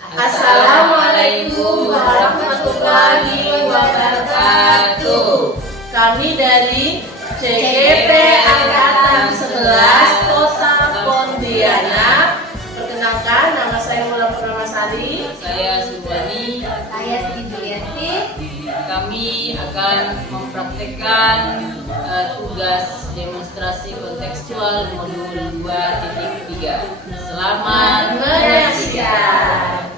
Assalamualaikum warahmatullahi wabarakatuh. Kami dari CGP Angkatan 11 Kota Pontianak. Perkenalkan, nama saya Mulan Purnamasari. Saya Subhani. Saya Siti Julianti. Kami akan mempraktekkan tugas demonstrasi kontekstual modul 2.3. Selamat Menyaksikan.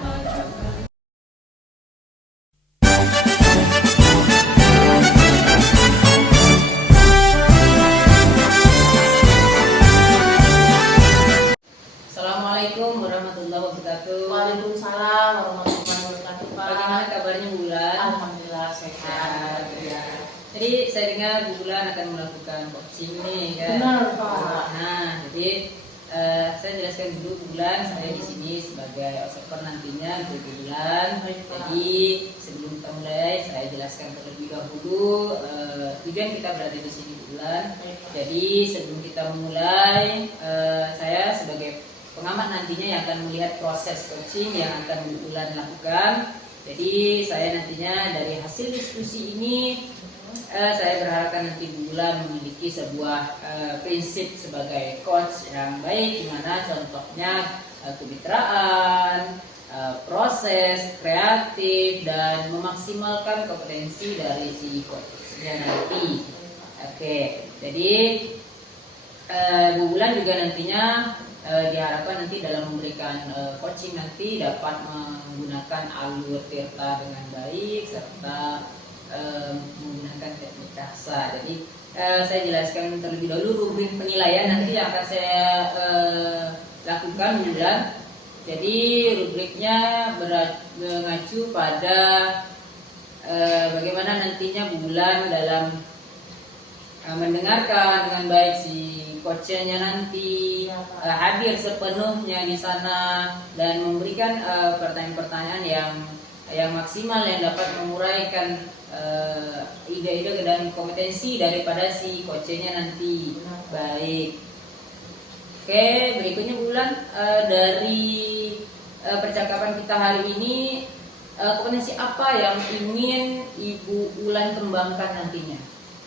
Assalamualaikum warahmatullahi wabarakatuh. Waalaikumsalam warahmatullahi wabarakatuh. Pak. Bagaimana kabarnya Bu Bulan? Alhamdulillah sehat. Ya. Jadi saya dengar Bu Bulan akan melakukan coaching nih kan? Benar, Pak. Nah, jadi saya jelaskan dulu Bu Bulan, saya di sini sebagai observer nantinya untuk Bu Bulan. Baik, Pak. Jadi sebelum kita mulai, saya jelaskan terlebih dahulu tujuan kita berada di sini Bu Bulan. Baik, Pak. Jadi sebelum kita mulai, saya sebagai pengamat nantinya yang akan melihat proses coaching yang akan Bu Bulan lakukan. Jadi saya nantinya dari hasil diskusi ini saya berharapkan nanti Bu Bulan memiliki sebuah prinsip sebagai coach yang baik, di mana contohnya kemitraan, proses kreatif, dan memaksimalkan kompetensi dari si coachnya nanti. Oke, jadi Bu Bulan juga nantinya diharapkan nanti dalam memberikan coaching nanti dapat menggunakan alur tirta dengan baik serta menggunakan teknik bahasa. Jadi saya jelaskan terlebih dahulu rubrik penilaian nanti yang akan saya lakukan Bu Bulan. Jadi rubriknya mengacu pada bagaimana nantinya Bu Bulan dalam mendengarkan dengan baik si coachnya nanti, hadir sepenuhnya di sana dan memberikan pertanyaan-pertanyaan yang maksimal yang dapat menguraikan ide-ide dan kompetensi daripada si coachnya nanti. Baik. Oke, berikutnya Bu Bulan, dari percakapan kita hari ini, kompetensi apa yang ingin Ibu Bulan kembangkan nantinya?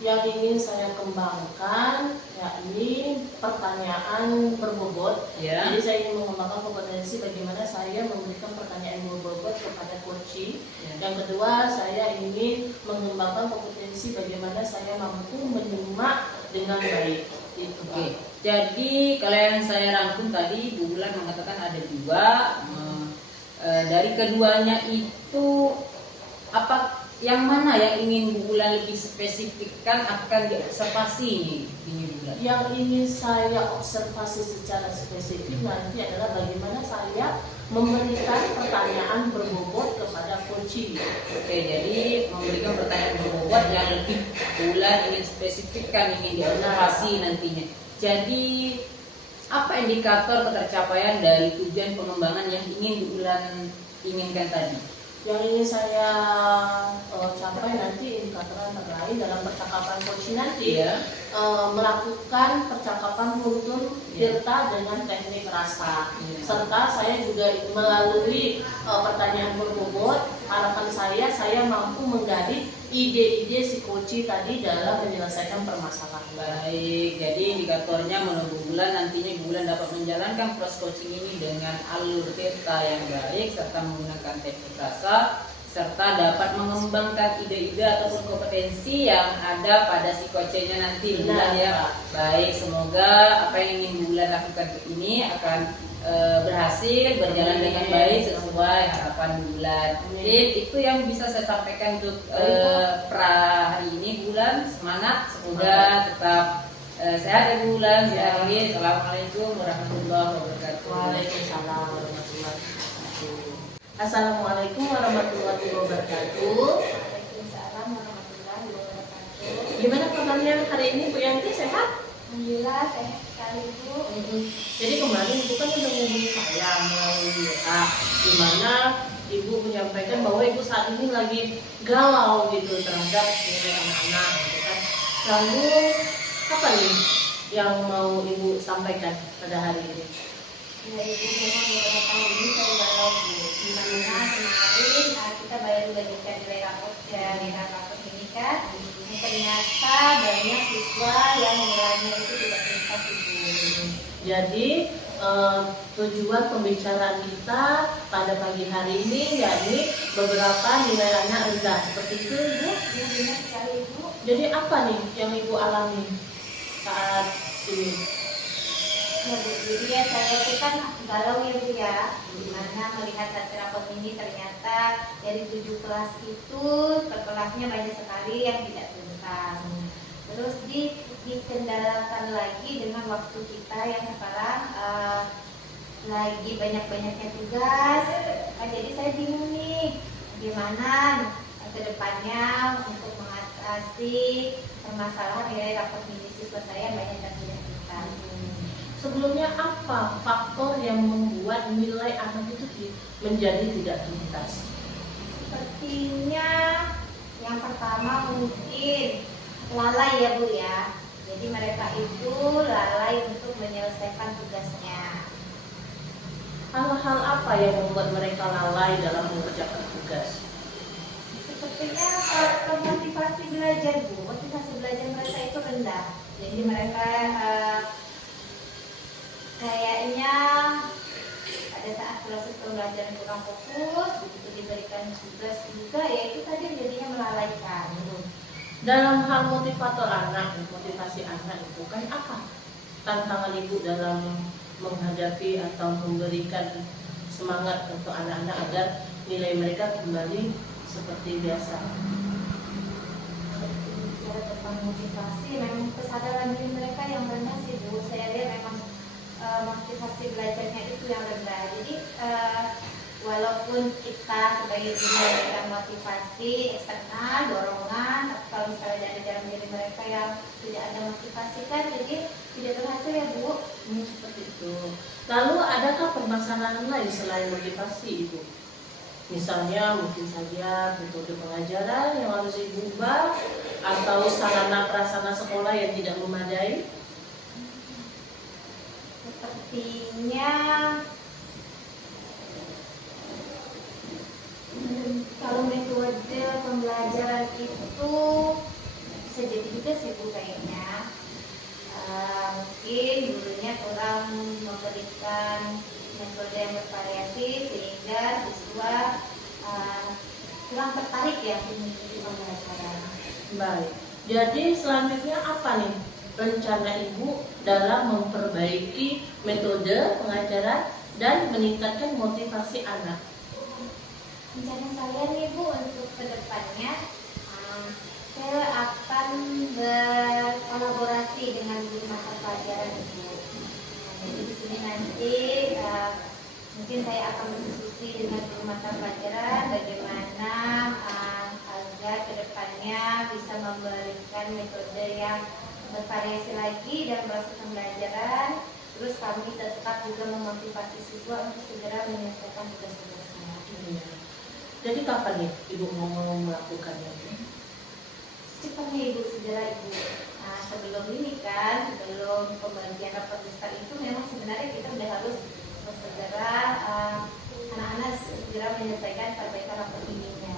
Yang ingin saya kembangkan yakni pertanyaan berbobot. Ya. Jadi saya ingin mengembangkan kompetensi bagaimana saya memberikan pertanyaan berbobot kepada coaching. Ya. Yang kedua, saya ingin mengembangkan kompetensi bagaimana saya mampu menyimak dengan baik. Itu. Oke. Jadi kalau yang saya rangkum tadi Bu Bulan mengatakan ada dua. Dari keduanya itu apa? Yang mana yang ingin Bu Bulan lebih spesifikkan akan diobservasi ini Bu Bulan? Yang ingin saya observasi secara spesifik nanti adalah bagaimana saya memberikan pertanyaan berbobot kepada coaching. Oke, jadi memberikan pertanyaan berbobot yang lebih Bu Bulan ingin spesifikkan, ingin diobservasi nantinya. Jadi apa indikator ketercapaian dari tujuan pengembangan yang ingin Bu Bulan inginkan tadi? Yang ingin saya capai nanti indikator antara lain dalam percakapan coaching nanti, Iya. melakukan percakapan kultur tirta dengan teknik rasa. Iya. Serta saya juga melalui pertanyaan berbobot, harapan saya mampu menggali ide-ide si coaching tadi dalam menyelesaikan permasalahan. Baik, jadi indikatornya menurut Bu Bulan nantinya Bu Bulan dapat menjalankan proses coaching ini dengan alur tirta yang baik serta menggunakan teknik rasa serta dapat mengembangkan ide-ide ataupun kompetensi yang ada pada si coachnya nanti Bu Bulan ya. Baik, semoga apa yang ingin Bu Bulan lakukan ini akan berhasil, berjalan dengan baik sesuai harapan Bu Bulan. Jadi itu yang bisa saya sampaikan untuk pra hari ini Bu Bulan. Semangat, semoga tetap sehat ya Bu Bulan. Sehat lagi. Assalamualaikum warahmatullahi wabarakatuh. Waalaikumsalam warahmatullahi wabarakatuh. Assalamualaikum warahmatullahi wabarakatuh. Waalaikumsalam warahmatullahi wabarakatuh. Gimana kabarnya hari ini Bu Yanti, sehat? Alhamdulillah sehat sekali Bu. Jadi kemarin Ibu kan sudah menghubungi saya melalui WA, di mana Ibu menyampaikan bahwa Ibu saat ini lagi galau gitu terhadap nilai anak-anak gitu kan. Lalu apa nih yang mau Ibu sampaikan pada hari ini? Ya Ibu, memang beberapa tahun ini saya galau Bu. Gimana bagikan nilai raport ini kan, ternyata banyak siswa yang nilainya itu tidak tuntas Ibu. Jadi tujuan pembicaraan kita pada pagi hari ini yakni beberapa nilai anak rendah. Seperti itu Ibu. Ya, benar sekali Ibu. Jadi apa nih yang Ibu alami saat ini? Ya, Bu. Jadi ya saya itu kan galau ya Bu ya, dimana melihat hasil rapot ini ternyata dari 7 kelas itu per kelasnya banyak sekali yang tidak tuntas. Terus dikendalakan lagi dengan waktu kita yang sekarang lagi banyak-banyaknya tugas. Nah, jadi saya bingung nih gimana ke depannya untuk mengatasi permasalahan nilai rapot mini siswa saya yang banyak dan tidak tuntas. Sebelumnya apa faktor yang membuat nilai anak itu menjadi tidak tuntas? Sepertinya yang pertama mungkin lalai ya Bu ya. Jadi mereka itu lalai untuk menyelesaikan tugasnya. Hal-hal apa yang membuat mereka lalai dalam mengerjakan tugas? Sepertinya motivasi belajar Bu, motivasi belajar mereka itu rendah. Jadi mereka kayaknya pada saat proses pembelajaran kurang fokus, begitu diberikan tugas juga, ya itu tadi jadinya melalaikan. Dalam hal motivator anak, motivasi anak itu kan apa? Tantangan Ibu dalam menghadapi atau memberikan semangat untuk anak-anak agar nilai mereka kembali seperti biasa. Bicara tentang motivasi, memang kesadaran diri mereka yang rendah sih Bu. Saya lihat memang motivasi belajarnya itu yang rendah. Jadi walaupun kita sebagai guru memberikan motivasi eksternal, dorongan, tapi kalau misalnya dari dalam diri mereka yang tidak ada motivasi kan jadi tidak berhasil ya Bu. Seperti itu. Lalu adakah permasalahan lain selain motivasi Ibu? Misalnya mungkin saja metode pengajaran yang harus Ibu ubah atau sarana prasarana sekolah yang tidak memadai? Sepertinya kalau metode pembelajaran itu bisa jadi juga sih Bu kayaknya mungkin gurunya kurang memberikan metode yang bervariasi sehingga siswa kurang tertarik ya untuk mengikuti pembelajaran. Baik. Jadi selanjutnya apa nih rencana Ibu dalam memperbaiki metode pengajaran dan meningkatkan motivasi anak? Rencana saya nih Bu untuk kedepannya saya akan berkolaborasi dengan guru mata pelajaran Ibu. Jadi di sini nanti mungkin saya akan berdiskusi dengan guru mata pelajaran bagaimana agar kedepannya bisa memberikan metode yang bervariasi lagi dalam proses pembelajaran. Terus kami tetap juga memotivasi siswa untuk segera menyelesaikan tugas-tugasnya. Jadi kapan nih Ibu mau melakukannya? Secepatnya Ibu, segera Ibu. Nah, sebelum ini kan, sebelum pembagian rapor besar itu memang sebenarnya kita udah harus segera anak-anak segera menyelesaikan perbaikan rapor ininya.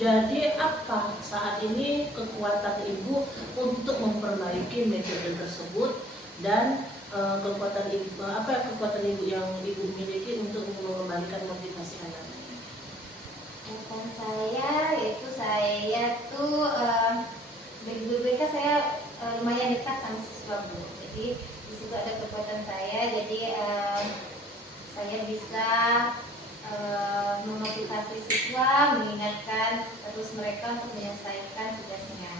Jadi apa saat ini kekuatan Ibu untuk memperbaiki metode tersebut dan kekuatan Ibu yang Ibu miliki untuk mengembalikan motivasi anak? Kekuatan saya yaitu saya tuh dari guru BK saya lumayan dekat sama siswa Bu. Jadi di situ ada kekuatan saya. Jadi saya bisa memotivasi siswa, mengingatkan terus mereka untuk menyelesaikan tugasnya.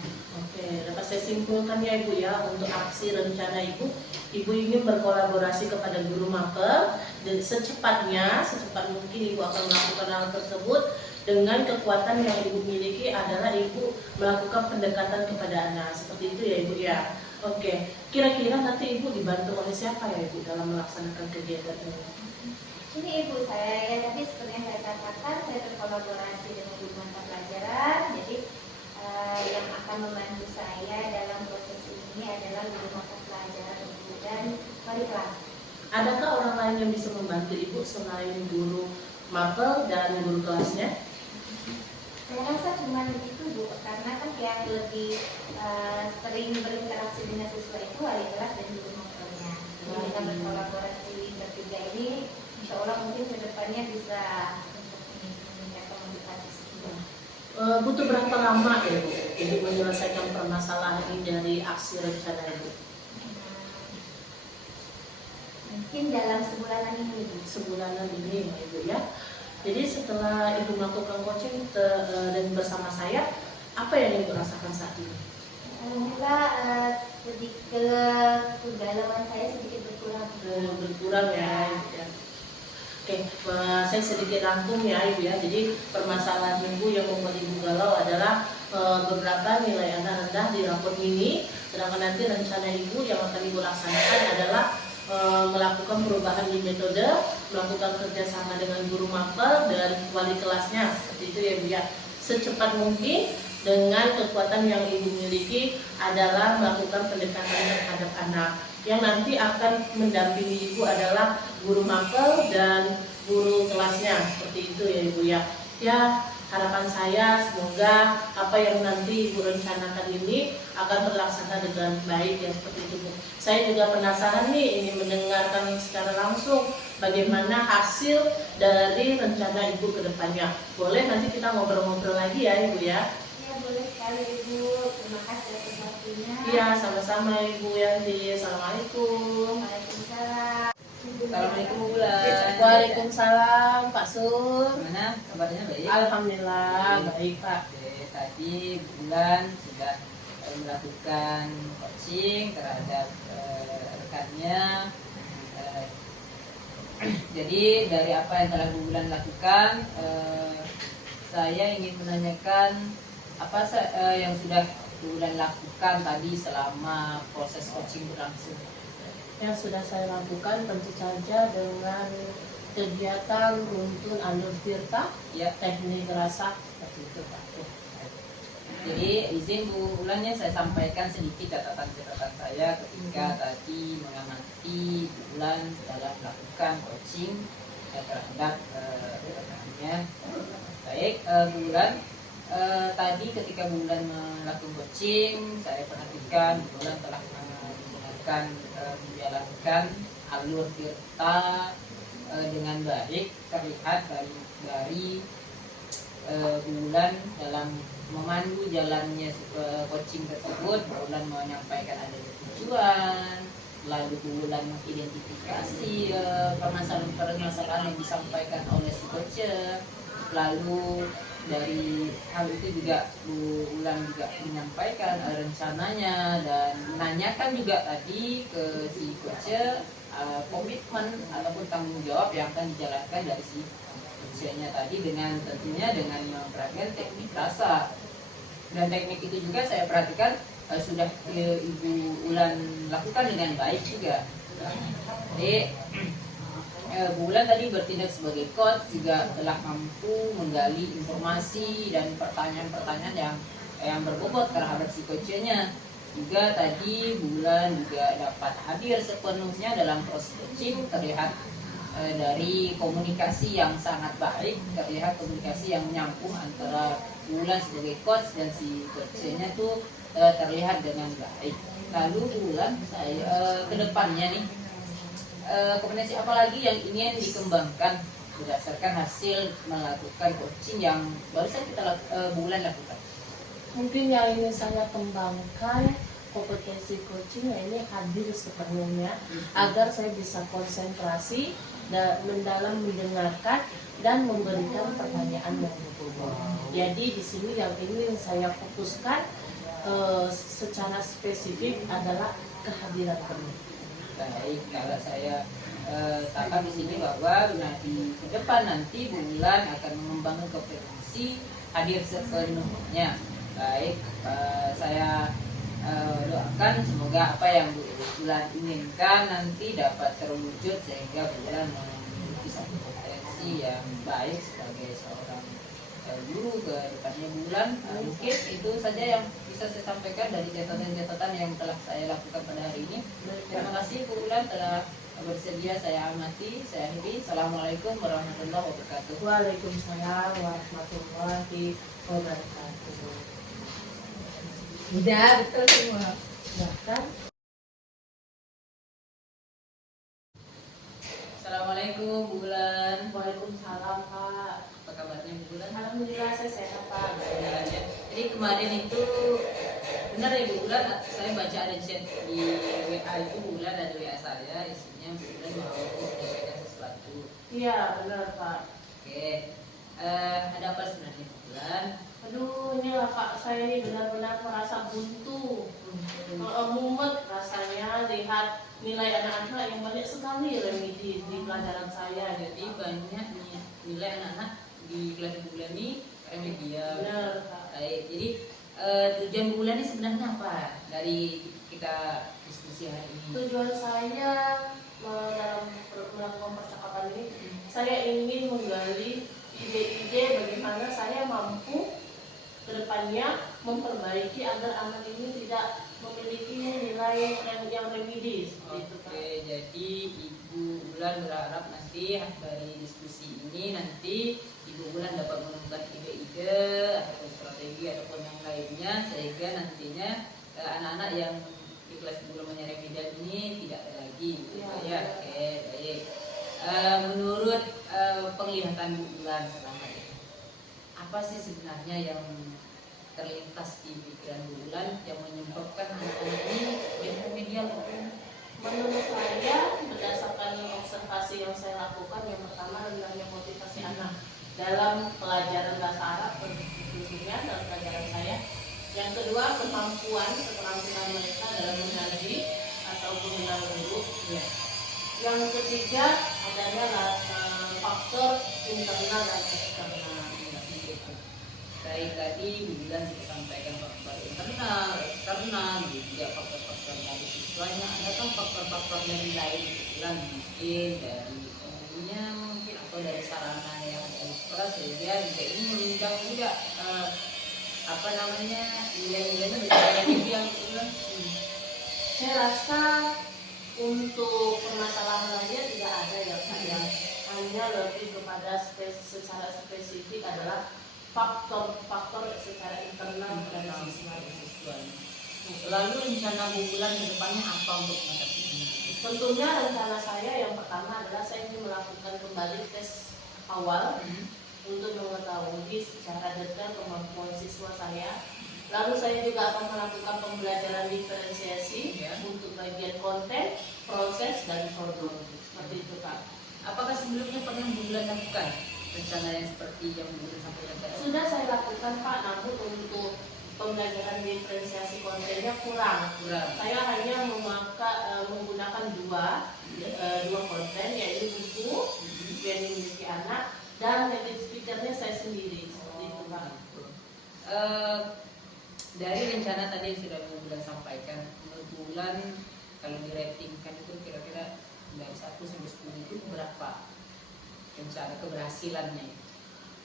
Oke, dapat saya simpulkan ya Ibu ya, untuk aksi rencana Ibu ingin berkolaborasi kepada guru mapel dan secepat mungkin Ibu akan melakukan hal tersebut dengan kekuatan yang Ibu miliki adalah Ibu melakukan pendekatan kepada anak. Seperti itu ya Ibu ya. Oke, kira-kira nanti Ibu dibantu oleh siapa ya Ibu dalam melaksanakan kegiatan ini? Ini Ibu saya ya, tadi seperti yang saya katakan saya berkolaborasi dengan guru mata pelajaran. Jadi yang akan membantu saya dalam proses ini adalah guru mata pelajaran Ibu dan wali kelas. Adakah orang lain yang bisa membantu Ibu selain guru mapel dan guru kelasnya? Saya rasa cuma itu Bu, karena kan yang lebih sering berinteraksi dengan siswa itu wali kelas dan guru mentornya. Jadi dengan berkolaborasi bertiga ini, insya Allah mungkin kedepannya bisa untuk meningkatkan motivasi siswa. Butuh berapa lama ya Bu untuk menyelesaikan permasalahan ini dari aksi rencana Ibu? Mungkin dalam sebulanan ini Bu. Sebulanan ini ya Ibu ya. Jadi setelah Ibu melakukan coaching dan bersama saya, apa yang Ibu rasakan saat ini? Alhamdulillah sedikit kegalauan saya sedikit berkurang. Berkurang ya Ibu ya. Oke, saya sedikit rangkum ya Ibu ya. Jadi permasalahan Ibu yang membuat Ibu galau adalah beberapa nilai Anda rendah di rapor ini, sedangkan nanti rencana Ibu yang akan Ibu laksanakan adalah melakukan perubahan di metode, melakukan kerjasama dengan guru mapel dan wali kelasnya, seperti itu ya Bu ya. Secepat mungkin dengan kekuatan yang Ibu miliki adalah melakukan pendekatan terhadap anak. Yang nanti akan mendampingi Ibu adalah guru mapel dan guru kelasnya, seperti itu ya Ibu ya. Ya, harapan saya semoga apa yang nanti Ibu rencanakan ini akan terlaksana dengan baik ya, seperti itu Bu. Saya juga penasaran nih ingin mendengarkan secara langsung bagaimana hasil dari rencana Ibu ke depannya. Boleh nanti kita ngobrol-ngobrol lagi ya Ibu ya. Ya boleh sekali Ibu, terima kasih atas waktunya. Iya, sama-sama Ibu Yanti. Assalamualaikum. Waalaikumsalam. Assalamualaikum Bu Bulan. Waalaikumsalam Pak Sur. Gimana kabarnya, baik? Alhamdulillah baik Pak. Oke, tadi Bu Bulan sudah melakukan coaching terhadap rekannya. Jadi dari apa yang telah Bu Bulan lakukan, saya ingin menanyakan apa yang sudah Bu Bulan lakukan tadi selama proses coaching berlangsung. Yang sudah saya lakukan tentu saja dengan kegiatan runtun alur tirta, Ya, teknik rasa, seperti itu Pak. jadi izin Bu Bulannya saya sampaikan sedikit catatan-catatan saya ketika tadi mengamati Bu Bulan dalam melakukan coaching terhadap rekannya. Baik, Bu Bulan, tadi ketika Bu Bulan melakukan coaching, saya perhatikan Bu Bulan telah menjalankan alur tirta dengan baik, terlihat dari Bu Bulan dalam memandu jalannya coaching tersebut. Bu Bulan menyampaikan adanya tujuan, lalu Bu Bulan mengidentifikasi permasalahan-permasalahan yang disampaikan oleh si coach, lalu dari hal itu juga Bu Bulan juga menyampaikan rencananya dan menanyakan juga tadi ke si coach komitmen ataupun tanggung jawab yang akan dijalankan dari si coachnya tadi, dengan tentunya dengan memperhatikan teknik rasa. Dan teknik itu juga saya perhatikan sudah Ibu Bulan lakukan dengan baik juga. Jadi Bu Bulan tadi bertindak sebagai coach juga telah mampu menggali informasi dan pertanyaan-pertanyaan yang berbobot terhadap si coachnya. Juga tadi Bu Bulan juga dapat hadir sepenuhnya dalam proses coaching, terlihat dari komunikasi yang sangat baik, terlihat komunikasi yang nyambung antara Bu Bulan sebagai coach dan si coachnya itu terlihat dengan baik. Lalu Bu Bulan, saya kedepannya nih, kompetensi apa lagi yang ingin dikembangkan berdasarkan hasil melakukan coaching yang barusan Bu Bulan lakukan? Mungkin yang ingin saya kembangkan kompetensi coaching ini hadir sepenuhnya agar saya bisa konsentrasi dan mendalam mendengarkan dan memberikan pertanyaan yang berbobot. Jadi di sini yang ingin saya fokuskan secara spesifik adalah kehadiran penuh. Baik, kalau saya tangkap di sini bahwa nanti ke depan nanti Bu Bulan akan mengembangkan kompetensi hadir sepenuhnya. Baik, saya doakan semoga apa yang Bu Bulan inginkan nanti dapat terwujud sehingga Bu Bulan memiliki satu kompetensi yang baik sebagai seorang guru ke depannya Bu Bulan. Mungkin itu saja yang bisa saya sampaikan dari catatan-catatan yang telah saya lakukan pada hari ini. Terima kasih Bu Bulan telah Bersedia saya amati, saya akhiri. Assalamualaikum warahmatullahi wabarakatuh. Waalaikumsalam warahmatullahi wabarakatuh. Udah, betul semua. Ya kan? Assalamualaikum Bu Bulan. Waalaikumsalam Pak. Apa kabarnya Bu Bulan? Alhamdulillah saya sehat Pak. Jalannya. Jadi kemarin itu benar ya Bu Bulan, saya baca ada chat di WA itu Bu Bulan, ada WA saya isinya Bu Bulan mau menyampaikan sesuatu. Iya benar Pak. Oke, ada apa sebenarnya Bu Bulan? Aduh inilah Pak, saya ini benar-benar merasa buntu. Mumet rasanya lihat nilai anak-anak yang banyak sekali remedi di pelajaran saya. Jadi banyak nilai anak-anak di kelas Bu Bulan ini remedial. Benar Pak. Baik, jadi tujuan Bu Bulan ini sebenarnya apa dari kita diskusi hari ini? Tujuan saya dalam melakukan percakapan ini, saya ingin menggali ide-ide bagaimana saya mampu kedepannya memperbaiki agar anak ini tidak memiliki nilai yang remedi seperti itu Pak. Oke, jadi Ibu Bulan berharap nanti dari diskusi ini nanti Ibu Bulan dapat menemukan ide-ide atau strategi ataupun yang lainnya sehingga nantinya anak-anak yang di kelas sebelumnya remedial ini tidak ada lagi. Ya, Ya, oke, baik. Menurut penglihatan Bu Bulan selama ini, apa sih sebenarnya yang terlintas di pikiran Bu Bulan yang menyebabkan anak-anak ini remedial? Menurut saya, berdasarkan observasi yang saya lakukan, yang pertama rendahnya motivasi anak dalam pelajaran bahasa Arab tentunya dalam pelajaran saya. Yang kedua, keterampilan mereka dalam mengaji ataupun mengenal guru. Ya. Yang ketiga, adanya faktor internal dan eksternal. Baik, tadi Bu Bulan sudah sampaikan faktor internal, eksternal, juga faktor-faktor dari siswanya. Ada kan faktor-faktor dari lain Bu Bulan mungkin dari pengurunya mungkin atau dari sarana yang ada di sekolah sehingga juga ini menunjang juga apa namanya nilai-nilainya berjalan yang Bu Bulan. Saya rasa untuk permasalahan lainnya tidak ada ya Pak ya. Hanya lebih kepada secara spesifik adalah faktor-faktor secara internal dari siswa. Lalu rencana Bu Bulan ke depannya apa untuk mengatasi ini? Tentunya rencana saya yang pertama adalah saya ingin melakukan kembali tes awal untuk mengetahui secara detail kemampuan siswa saya. Lalu saya juga akan melakukan pembelajaran diferensiasi untuk bagian konten, proses, dan program. Seperti itu Pak. Apakah sebelumnya pernah Bu Bulan lakukan rencana yang seperti yang Bu Bulan sampaikan tadi? Sudah saya lakukan Pak, namun untuk pembelajaran diferensiasi kontennya kurang. Saya hanya menggunakan dua konten, yaitu buku yang dimiliki anak dan native speakernya saya sendiri. Seperti itu Pak. Dari rencana tadi yang sudah Bu Bulan sampaikan, menurut Bu Bulan kalau diratingkan itu kira-kira dari 1 sampai 10 itu berapa rencana keberhasilannya?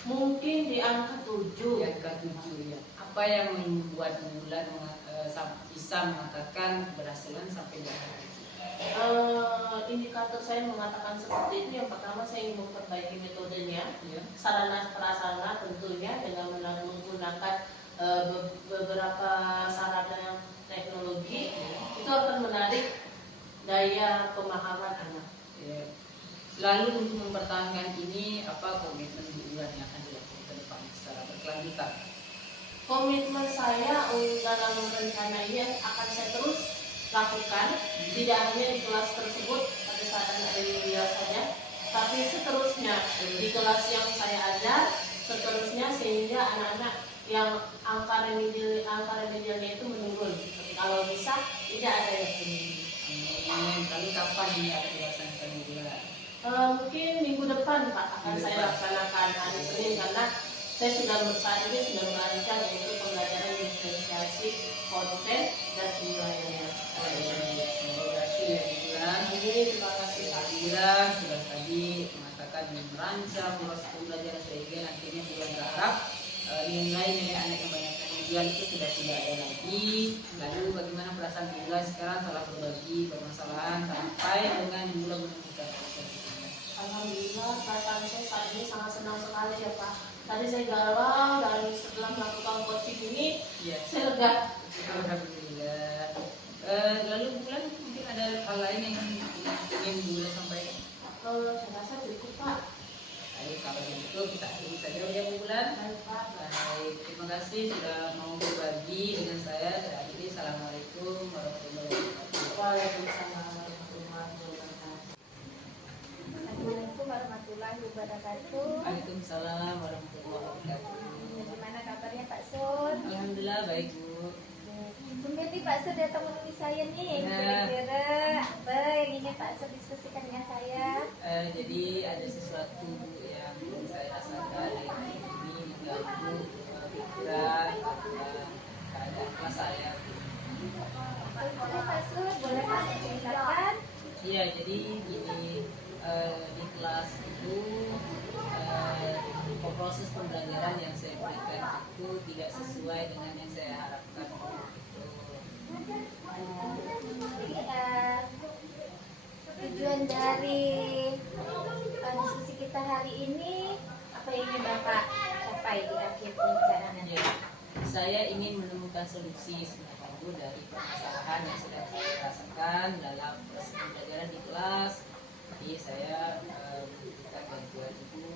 Mungkin di angka 7. Yang ke-7 ya. Apa yang membuat Bu Bulan bisa mengatakan keberhasilan sampai di angka 7? Indikator saya mengatakan seperti itu. Yang pertama saya ingin memperbaiki metodenya, Ya. sarana prasarana tentunya dengan menggunakan beberapa sarana teknologi itu akan menarik daya pemahaman anak. Ya. Lalu untuk mempertahankan ini apa komitmen Bu Bulan yang akan dilakukan ke depan secara berkelanjutan? Komitmen saya dalam rencana ini akan saya terus lakukan, tidak hanya di kelas tersebut pada saat anak remedial saja, tapi seterusnya di kelas yang saya ajar, seterusnya sehingga anak-anak yang angka remedialnya itu menurun. Kalau bisa tidak ada yang tinggi. Amin. Lalu kapan ini akan dilaksanakan Bu Bulan? Mungkin minggu depan Pak akan Minggu saya depan. laksanakan hari Senin karena saya saat ini sudah merancang untuk pembelajaran diferensiasi konten dan nilainya. Semoga berhasil ya Bu Bulan. Ini terima kasih Pak. Bu Bulan sudah tadi mengatakan merancang proses pembelajaran sehingga nantinya Bu Bulan berharap nilai-nilai anak yang banyak yang kesepian itu sudah tidak ada lagi. Lalu bagaimana perasaan Bunda sekarang setelah berbagi permasalahan sampai dengan Bunda menemukan solusinya? Alhamdulillah, perasaan saya saat ini sangat senang sekali ya Pak. Tadi saya galau dan setelah melakukan coaching ini, Ya, saya lega. alhamdulillah. Lalu Bulan mungkin ada hal lain yang ingin Bunda sampaikan? Saya rasa cukup Pak. Baik, kalau begitu kita akhiri saja ya Bu Bulan. Baik Pak. Baik, terima kasih sudah mau berbagi dengan saya. Saya akhiri. Assalamualaikum warahmatullahi wabarakatuh. Waalaikumsalam warahmatullahi wabarakatuh. Assalamualaikum warahmatullahi wabarakatuh. Waalaikumsalam warahmatullahi wabarakatuh. Bagaimana kabarnya Pak Sun? Alhamdulillah baik Bu. Berarti Pak Sun datang menemui saya nih. Nah. Kira-kira apa yang ingin Pak Sun diskusikan dengan saya? Jadi ada sesuatu yang saya rasakan dari ini mengganggu pikiran keadaan kelas saya. Boleh Pak Sun, boleh Pak Sun ceritakan? Iya, jadi gini, di kelas itu proses pembelajaran yang saya berikan itu tidak sesuai dengan yang saya harapkan. Jadi tujuan dari diskusi kita hari ini apa yang ingin Bapak capai di akhir pembicaraan nanti? Ya, saya ingin menemukan solusi sebenarnya Bu, dari permasalahan yang sedang saya rasakan dalam proses pembelajaran di kelas. Jadi saya membutuhkan bantuan Ibu.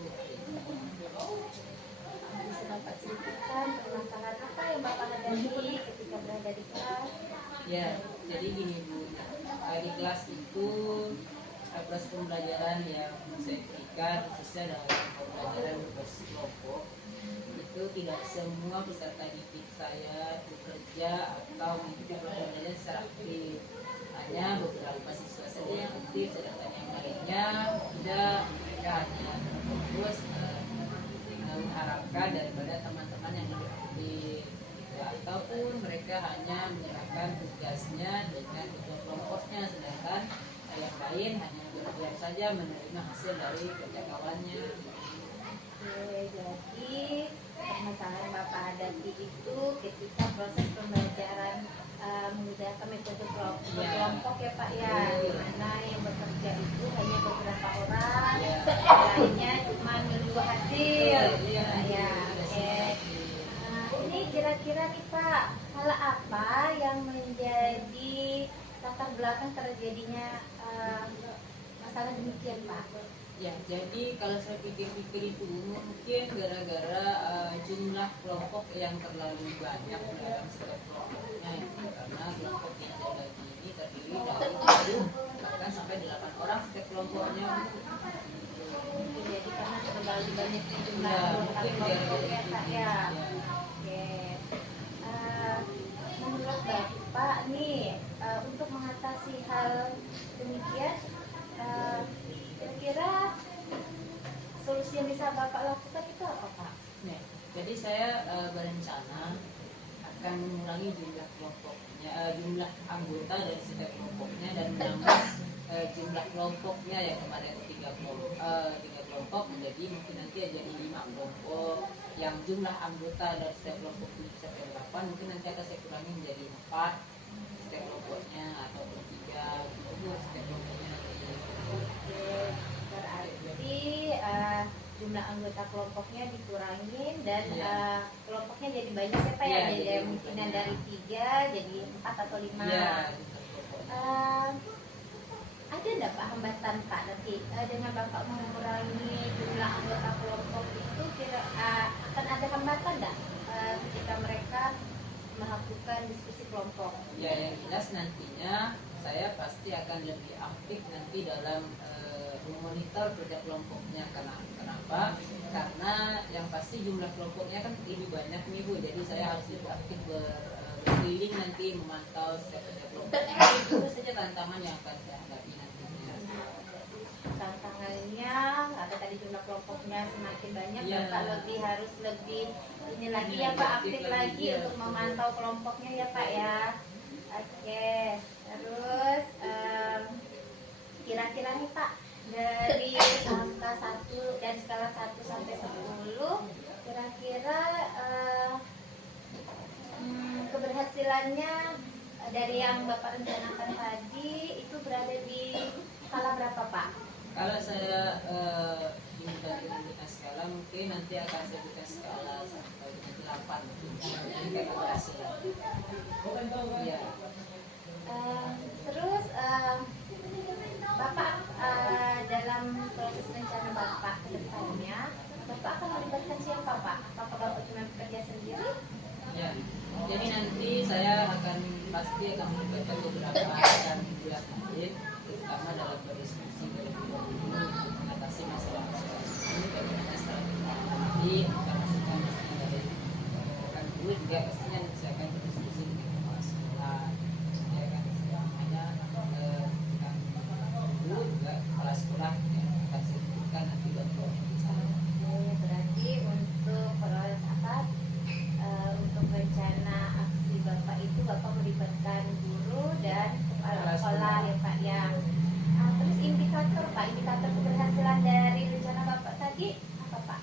Bisa Bapak ceritakan permasalahan apa yang Bapak hadapi ketika berada di kelas? Ya, jadi gini Bu, di kelas itu proses pembelajaran yang saya berikan khususnya dalam pembelajaran berbasis kelompok itu tidak semua peserta didik saya bekerja atau mengikuti pembelajaran secara aktif. Hanya beberapa siswa saja yang aktif, sedangkan yang lainnya tidak. Mereka hanya fokus mengharapkan daripada teman-teman yang lebih aktif, ya, ataupun mereka hanya menyerahkan tugasnya dengan ketua kelompoknya, sedangkan yang lain hanya berdiam saja menerima hasil dari kerja kawannya. Oke, jadi permasalahan Bapak hadapi itu ketika proses pembelajaran menggunakan metode kelompok ya Pak ya, di mana yang bekerja itu hanya beberapa orang, lainnya cuma menunggu hasil. Ya, oke. Ini kira-kira nih Pak, hal apa yang menjadi latar belakang terjadinya masalah demikian Pak? Ya, jadi kalau saya pikir-pikir itu mungkin gara-gara jumlah kelompok yang terlalu banyak dalam setiap kelompoknya, ya. Karena kelompok yang ada lagi ini terdiri dari 7 bahkan sampai 8 orang setiap kelompoknya. Jadi karena terlalu banyak jumlah Ya, anggota mungkin kelompok gara-gara ya itu. Pak ya. Oke. Menurut Bapak nih untuk mengatasi hal demikian kira-kira solusi yang bisa Bapak lakukan itu apa Pak? Nah, jadi saya berencana akan mengurangi jumlah kelompoknya, jumlah anggota dari setiap kelompoknya dan menambah jumlah kelompoknya yang kemarin 3 kelompok menjadi mungkin nanti jadi 5 kelompok. Yang jumlah anggota dari setiap kelompok itu bisa 8, mungkin nanti akan saya kurangi menjadi 4 setiap kelompoknya atau 3 gitu setiap kelompoknya. Oke, berarti jumlah anggota kelompoknya dikurangin dan kelompoknya jadi banyak ya Pak ya, Ya, jadi jadi mungkin banyak. dari 3 jadi 4 atau 5. Ya, Ada enggak Pak hambatan Pak nanti dengan Bapak mengurangi jumlah anggota kelompok itu akan ada hambatan enggak ketika mereka melakukan diskusi kelompok? ya yang jelas nantinya saya pasti akan lebih aktif nanti dalam memonitor kerja kelompoknya. Kenapa? Karena yang pasti jumlah kelompoknya kan lebih banyak nih Bu, jadi saya harus lebih aktif berkeliling nanti memantau setiap kerja kelompoknya. Itu saja tantangan yang akan saya hadapi nantinya. Tantangannya ada tadi jumlah kelompoknya semakin banyak, Iya. Bapak lebih harus lebih ini lagi Iya, ya Pak, aktif aktif lagi, lagi iya, untuk betul. memantau kelompoknya ya Pak ya. Oke, terus kira-kira nih Pak dari angka 1 dari skala 1 sampai 10 kira-kira keberhasilannya dari yang Bapak rencanakan tadi itu berada di skala berapa, Pak? Kalau saya diminta skala, mungkin nanti akan saya berikan skala sampai dengan 8 jadi kayak keberhasilan. Iya. Terus Bapak dalam proses rencana Bapak ke depannya, Bapak akan melibatkan siapa, Pak? Apakah Bapak cuma bekerja sendiri? Ya, jadi nanti saya pasti akan melibatkan beberapa rekan pihak lain, terutama dalam berdiskusi dari pihak ini untuk mengatasi masalah-masalah ini. Bagaimana strategi nanti akan masukan dari rekan guru juga pastinya saya akan berdiskusi dengan kepala sekolah, ya kan, hanya rekan guru juga kepala sekolah yang akan saya berikan nanti bantuan di sana. Berarti untuk rencana aksi Bapak itu Bapak melibatkan guru dan kepala sekolah ya Pak ya. Terus indikator Pak, indikator keberhasilan dari rencana Bapak tadi apa Pak?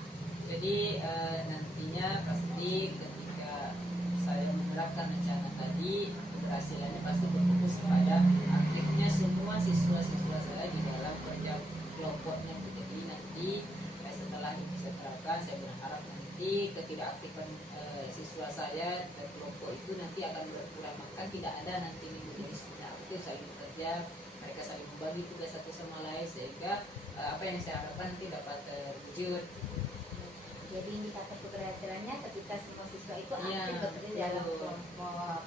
Jadi nantinya pasti ketika saya menerapkan rencana tadi, keberhasilannya pasti berfokus kepada aktifnya semua siswa-siswa saya di dalam kerja kelompoknya. Jadi nanti setelah ini saya terapkan, saya berharap nanti ketidakaktifan siswa saya dan kelompok itu nanti akan berkurang, maka tidak ada nanti minggu-minggunya itu saling bekerja, mereka saling membagi tugas satu sama lain sehingga apa yang saya harapkan nanti dapat terwujud. Jadi indikator keberhasilannya ketika semua siswa itu aktif Iya, bekerja dalam betul. kelompok.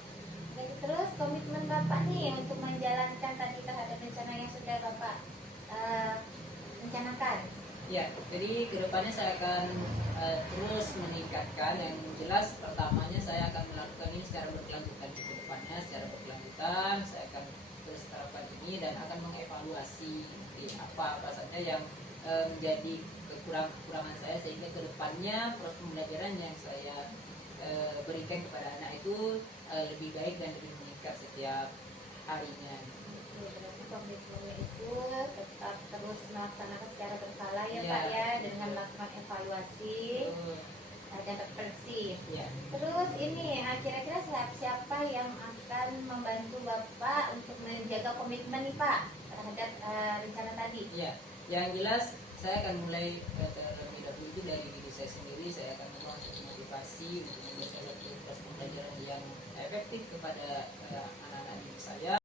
Dan terus komitmen Bapak nih untuk menjalankan tadi terhadap rencana yang sudah Bapak rencanakan. Ya, jadi kedepannya saya akan terus meningkatkan. Yang jelas pertamanya saya akan melakukan ini secara berkelanjutan. Di kedepannya secara berkelanjutan saya akan terus terapkan ini dan akan mengevaluasi apa saja yang menjadi kekurangan saya sehingga kedepannya proses pembelajaran yang saya berikan kepada anak itu lebih baik dan lebih meningkat setiap harinya. Berarti komitmennya itu tetap terus melaksanakan secara berkala ya Ya. Pak ya, dengan melakukan evaluasi dan refleksi. Ya. Terus ini kira-kira siapa yang akan membantu Bapak untuk menjaga komitmen nih Pak terhadap rencana tadi? Ya, yang jelas saya akan mulai terlebih dahulu itu dari diri saya sendiri. Saya akan membuat motivasi untuk memberikan aktivitas pembelajaran yang efektif kepada anak-anak didik saya.